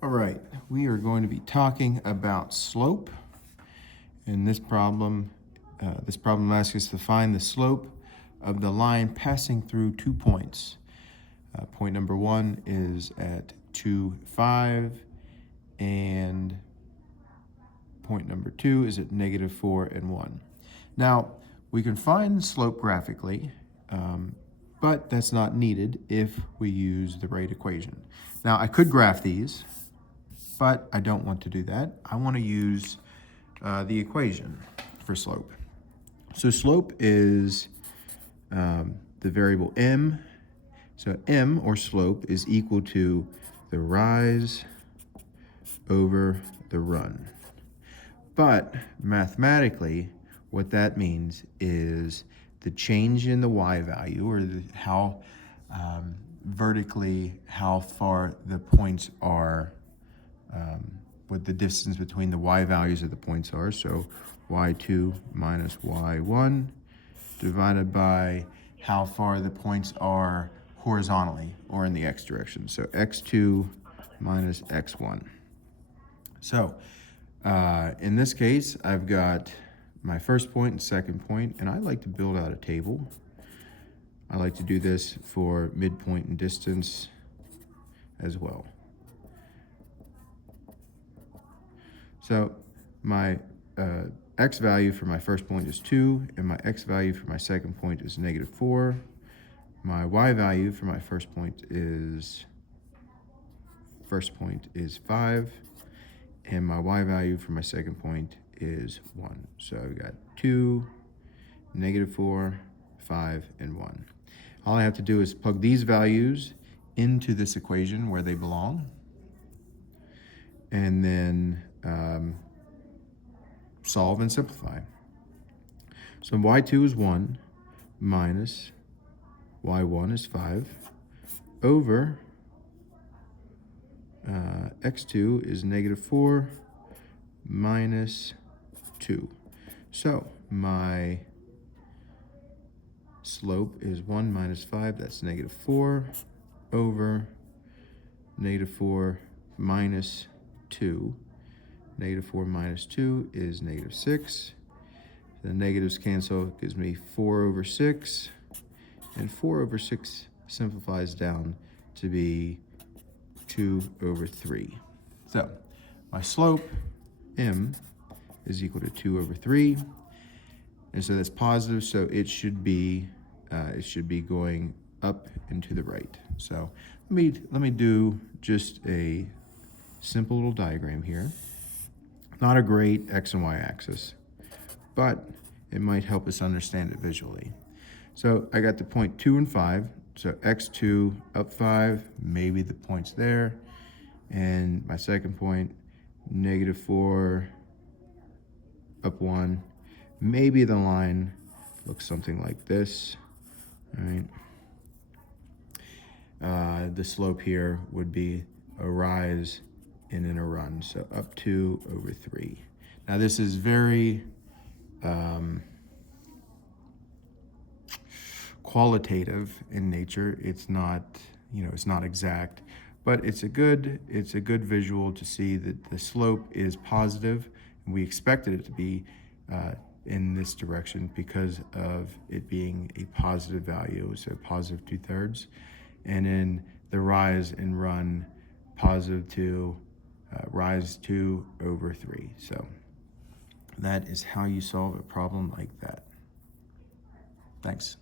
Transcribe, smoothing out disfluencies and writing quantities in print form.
All right, we are going to be talking about slope. In this problem asks us to find the slope of the line passing through 2 points. Point number 1 is at 2, 5, and point number 2 is at -4 and 1. Now, we can find the slope graphically, but that's not needed if we use the right equation. Now, I could graph these, but I don't want to do that. I want to use the equation for slope. So slope is the variable m. So m, or slope, is equal to the rise over the run. But mathematically, what that means is the change in the y value, or how vertically, how far the points are, what the distance between the y values of the points are. So y2 minus y1 divided by how far the points are horizontally, or in the x direction. So x2 minus x1. So in this case, I've got my first point and second point, and I like to build out a table. I like to do this for midpoint and distance as well. So my x value for my first point is 2, and my x value for my second point is -4. My y value for my first point is 5, and my y value for my second point is 1. So I've got 2, -4, 5, and 1. All I have to do is plug these values into this equation where they belong, and then solve and simplify. So y2 is 1 minus y1 is 5 over x2 is -4 minus 2. So my slope is 1 minus 5, that's -4, over -4 minus 2. -4 minus 2 is -6. The negatives cancel, gives me 4 over 6. And 4 over 6 simplifies down to be 2 over 3. So my slope, m, is equal to 2 over 3. And so that's positive, so it should be going up and to the right. So let me do just a simple little diagram here. Not a great x and y axis, but it might help us understand it visually. So I got the point 2 and 5, so x2 up 5, maybe the point's there, and my second point, -4 up 1, maybe the line looks something like this, all right? The slope here would be a rise and then a run, so up 2 over 3. Now this is very qualitative in nature. It's not, it's not exact, but it's a good visual to see that the slope is positive, and we expected it to be in this direction because of it being a positive value, so positive 2/3, and then the rise and run positive 2, rise 2 over 3. So that is how you solve a problem like that. Thanks.